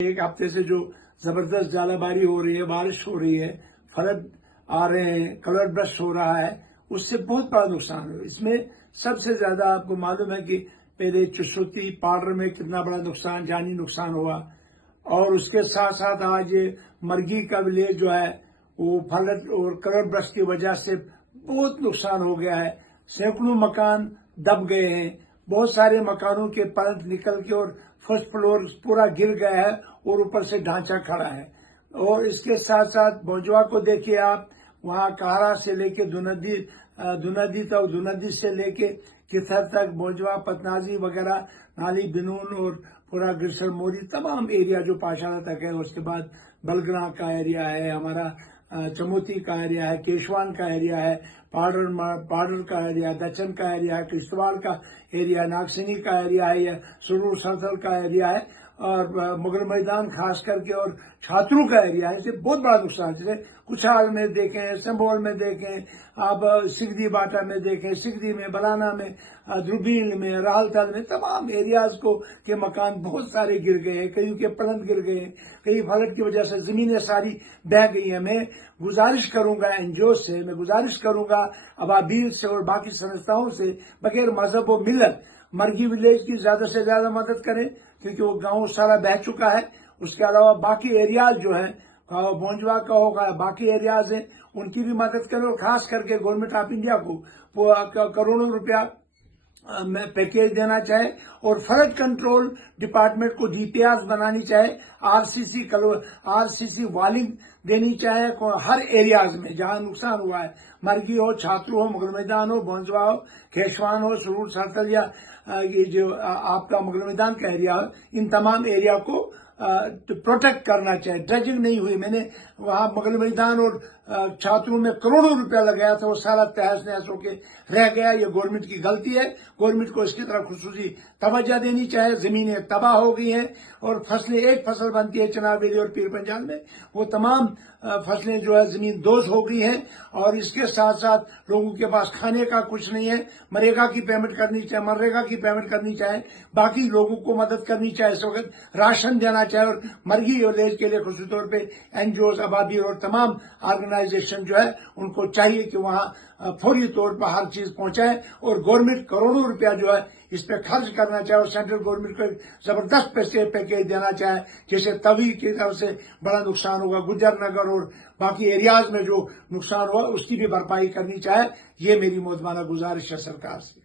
एक हफ्ते से जो जबरदस्त जालाबारी हो रही है, बारिश हो रही है, फलद आ रहे हैं, कलर ब्रश हो रहा है, उससे बहुत बड़ा नुकसान है। इसमें सबसे ज्यादा आपको मालूम है कि पहले चुसुती पाउडर में कितना बड़ा नुकसान, जानी नुकसान हुआ, और उसके साथ साथ आज ये मरगी का विलेज जो है वो फलद और कलर ब्रश की वजह से बहुत नुकसान हो गया है। सैकड़ों मकान दब गए हैं, बहुत सारे मकानों के परत निकल के और फर्स्ट फ्लोर पूरा गिर गया है और ऊपर से ढांचा खड़ा है। और इसके साथ साथ बोजवा को देखिए आप, वहां कारा से लेके दुनदी तक, दुनदी से लेके किथर तक, बोजवा, पतनाजी वगैरह, नाली बिनून और पूरा गिरसर मोरी तमाम एरिया जो पाशाला तक है। उसके बाद बलगरा का एरिया है, हमारा चमोती का एरिया है, केशवान का एरिया है, पाडर का एरिया, दचन का एरिया है, किश्तवाड़ का एरिया, नागसिनी का एरिया है, या सुरूर सरथल का एरिया है, और मुगल मैदान खास करके, और छात्रों का एरिया है। इसे बहुत बड़ा नुकसान, जैसे कुछाल में देखें, संभोल में देखें, आप सिगदी बाटा में देखें, सिगदी में, बलाना में, ध्रुबील में, राहलताल में, तमाम एरियाज को के मकान बहुत सारे गिर गए हैं, कई के पलंग गिर गए हैं, कई फ्लड की वजह से जमीनें सारी बह गई हैं। मैं गुजारिश करूंगा एनजीओ से, मैं गुजारिश करूंगा अबाबील से और बाकी संस्थाओं से, बगैर मजहब व मिलत मरगी विलेज की ज्यादा से ज्यादा मदद करें, क्योंकि वो गांव सारा बह चुका है। उसके अलावा बाकी एरियाज जो हैं, बोंजवा का होगा, बाकी एरियाज हैं, उनकी भी मदद करें, और खास करके गवर्नमेंट ऑफ इंडिया को करोड़ों रुपया में पैकेज देना चाहे, और फ्लड कंट्रोल डिपार्टमेंट को डीपीआर बनानी चाहे, आरसीसी वालिंग देनी चाहे हर एरियाज में जहां नुकसान हुआ है। मरगी हो, छात्रों हो, मुगल मैदान हो, बोंजवा हो, केशवान हो, सुरूर सरथल, या ये जो आपका मुगल मैदान का एरिया हो, इन तमाम एरिया को प्रोटेक्ट करना चाहिए। ड्रेजिंग नहीं हुई, मैंने वहां मुगल मैदान और छात्रों में करोड़ों रुपया लगाया था, वो सारा तहस नहस होकर रह गया। ये गवर्नमेंट की गलती है, गवर्नमेंट को इसकी तरफ खुसूसी तवज्जो देनी चाहिए। जमीनें तबाह हो गई हैं, और फसलें, एक फसल बनती है चनाब वैली और पीर पंजाल में, वो तमाम फसलें जो है जमीन दोज हो गई हैं, और इसके साथ साथ लोगों के पास खाने का कुछ नहीं है। मनरेगा की पेमेंट करनी चाहिए, मनरेगा की पेमेंट करनी चाहिए, बाकी लोगों को मदद करनी चाहिए, इस वक्त राशन देना चाहिए। और मरगी विलेज के लिए खुसूसी तौर पर एनजीओ, अबाबी और तमाम ऑर्गेनाइजेशन जो है, उनको चाहिए कि वहां फौरी तौर पर हर चीज पहुंचाए, और गवर्नमेंट करोड़ों रुपया जो है इस पे खर्च करना चाहे, और सेंट्रल गवर्नमेंट को जबरदस्त पैकेज देना चाहे। जैसे तवी की तरफ से बड़ा नुकसान होगा, गुजर नगर और बाकी एरियाज में जो नुकसान हुआ उसकी भी भरपाई करनी चाहे। ये मेरी मोहतबाना गुजारिश है सरकार से।